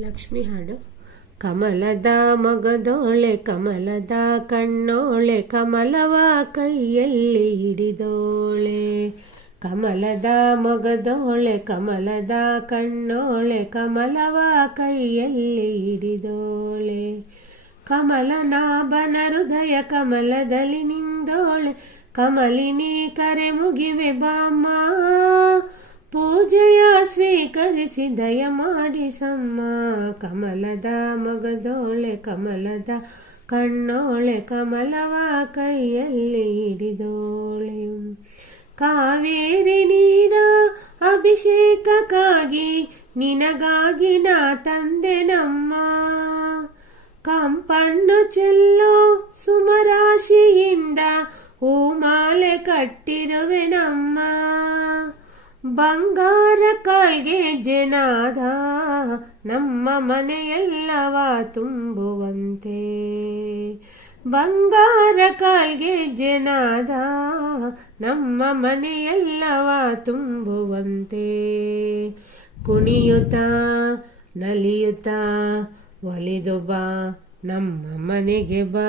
ಲಕ್ಷ್ಮಿ ಹಾಡು. ಕಮಲದ ಮಗದೋಳೆ, ಕಮಲದ ಕಣ್ಣೋಳೆ, ಕಮಲವ ಕೈಯಲ್ಲಿ ಹಿಡಿದೋಳೆ. ಕಮಲದ ಮಗದೋಳೆ, ಕಮಲದ ಕಣ್ಣೋಳೆ, ಕಮಲವ ಕೈಯಲ್ಲಿ ಹಿಡಿದೋಳೆ. ಕಮಲನಾಭನ ಹೃದಯ ಕಮಲದಲ್ಲಿ ನಿಂದೋಳೆ. ಕಮಲಿನಿ ಕರೆ ಮುಗಿವೆ ಪೂಜೆಯ ಸ್ವೀಕರಿಸಿ ದಯ ಮಾಡಿಸಮ್ಮ ಕಮಲದ ಮಗದೋಳೆ, ಕಮಲದ ಕಣ್ಣೋಳೆ, ಕಮಲವ ಕೈಯಲ್ಲಿ ಹಿಡಿದೋಳೆ. ಕಾವೇರಿ ನೀರ ಅಭಿಷೇಕಕ್ಕಾಗಿ ನಿನಗಾಗಿ ನಾ ತಂದೆ ನಮ್ಮ. ಕಂಪನ್ನು ಚೆಲ್ಲೋ ಸುಮರಾಶಿಯಿಂದ ಹೂಮಾಲೆ ಕಟ್ಟಿರುವೆ ನಮ್ಮ. ಬಂಗಾರ ಕಾಯ್ಗೆ ಜನಾದ, ನಮ್ಮ ಮನೆಯೆಲ್ಲವ ತುಂಬುವಂತೆ. ಬಂಗಾರ ಕಾಲ್ಗೆ ಜನಾದ, ನಮ್ಮ ಮನೆಯೆಲ್ಲವ ತುಂಬುವಂತೆ. ಕುಣಿಯುತ್ತ, ನಲಿಯುತ್ತ, ಒಲಿದು ಬಾ, ನಮ್ಮ ಮನೆಗೆ ಬಾ.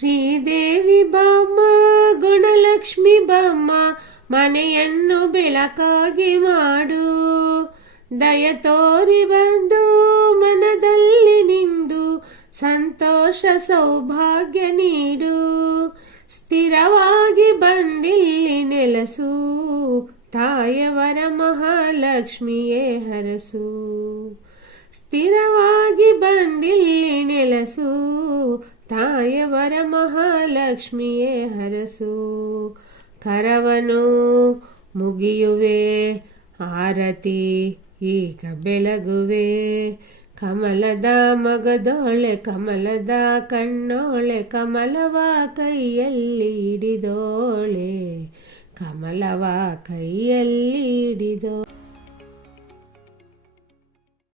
ಶ್ರೀದೇವಿ ಬಾಮ್ಮ ಗುಣಲಕ್ಷ್ಮಿ ಬಾಮ್ಮ ಮನೆಯನ್ನು ಬೆಳಕಾಗಿ ಮಾಡು. ದಯ ತೋರಿ ಬಂದು, ಮನದಲ್ಲಿ ನಿಂದು ಸಂತೋಷ ಸೌಭಾಗ್ಯ ನೀಡು. ಸ್ಥಿರವಾಗಿ ಬಂದಿಲ್ಲಿ ನೆಲಸು, ತಾಯವರ ಮಹಾಲಕ್ಷ್ಮಿಯೇ ಹರಸು. ಸ್ಥಿರವಾಗಿ ಬಂದಿಲ್ಲಿ ನೆಲಸು ತಾಯವರ ಮಹಾಲಕ್ಷ್ಮಿಯೇ ಹರಸು. ಕರವನು ಮುಗಿಯುವೆ, ಆರತಿ ಈಗ ಬೆಳಗುವೆ. ಕಮಲದ ಮಗದೊಳೆ, ಕಮಲದ ಕಣ್ಣೋಳೆ, ಕಮಲವ ಕೈಯಲ್ಲಿ ಹಿಡಿದೋಳೆ. ಕಮಲವ ಕೈಯಲ್ಲಿ ಹಿಡಿದೋ